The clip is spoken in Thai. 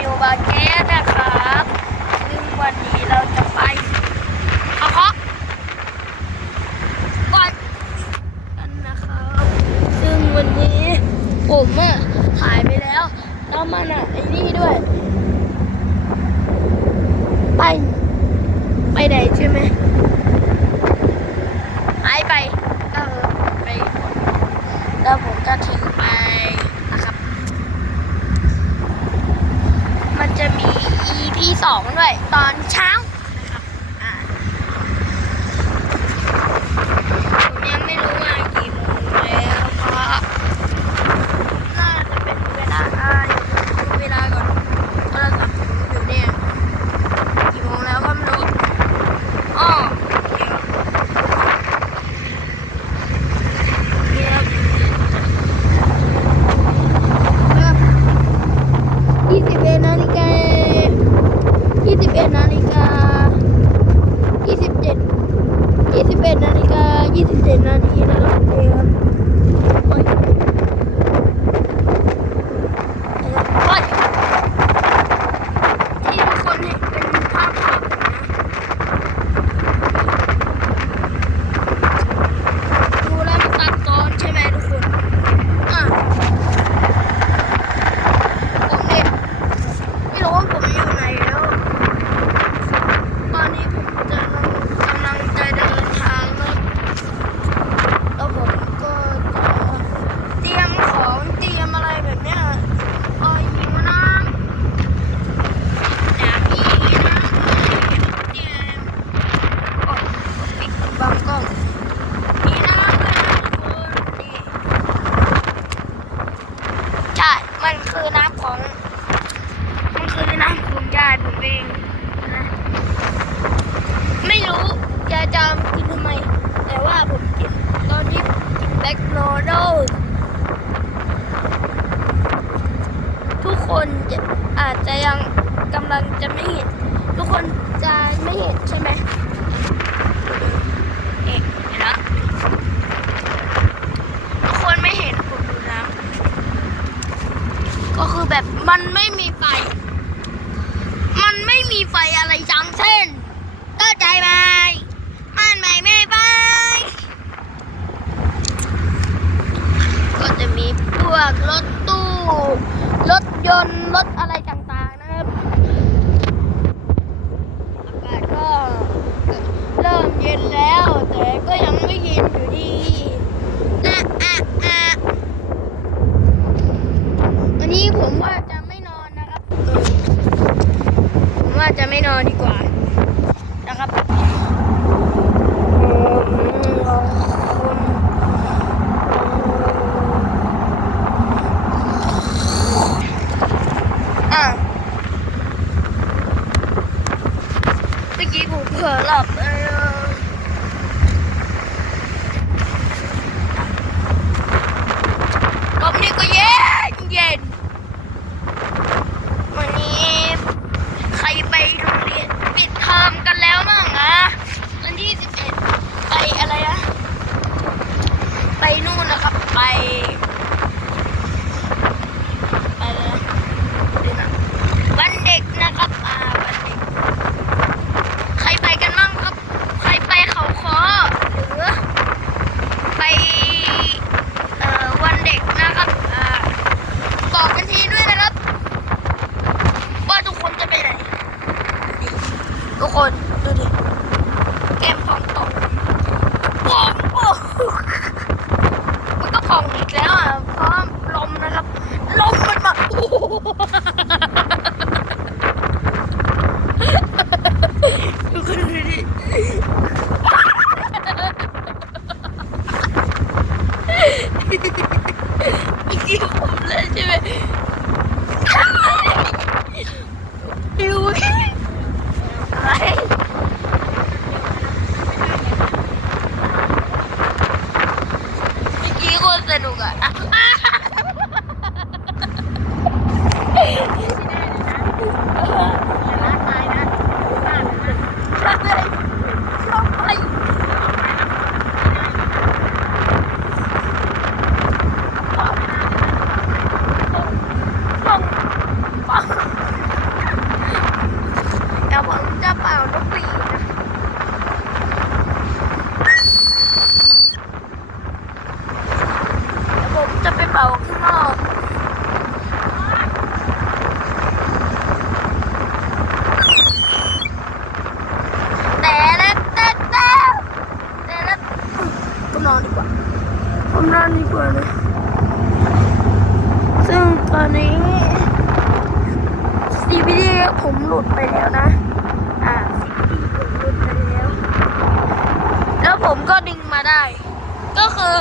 นิวบาเกตนะครับ ซึ่งวันนี้เราจะไปเคาะบอลกันนะครับ ซึ่งวันนี้ผมอะถ่ายไปแล้วแล้วมันอะไอ้นี่ด้วย ไปไปไหนใช่ไหมหายไปก็ไปแล้วผมจะถึงไป สอ2ด้วย ตอนเช้า ราจะไม่เห็น ทุกคนจะไม่เห็นใช่ไหมเอ๊เห็นนะทุกคนไม่เห็นผมดูนะก็คือแบบมันไม่มีไฟ มันไม่มีไฟอะไรจังเช่นเข้าใจไหมมันไม่ไม่ไฟก็จะมีพวกรถตู้ รถยนต์ รถอะไรต่า ว่าจะไม่นอนดีกว่า Ah! เป่าข้างนอกต่ลนอนดีกว่านอนดีกว่านะซึ่งตอนนี้ซีพีดีผมหลุดไปแล้วนะ อ่าซีบีดีผมหลุดไปแล้ว แล้วผมก็ดึงมาได้ ก็คือ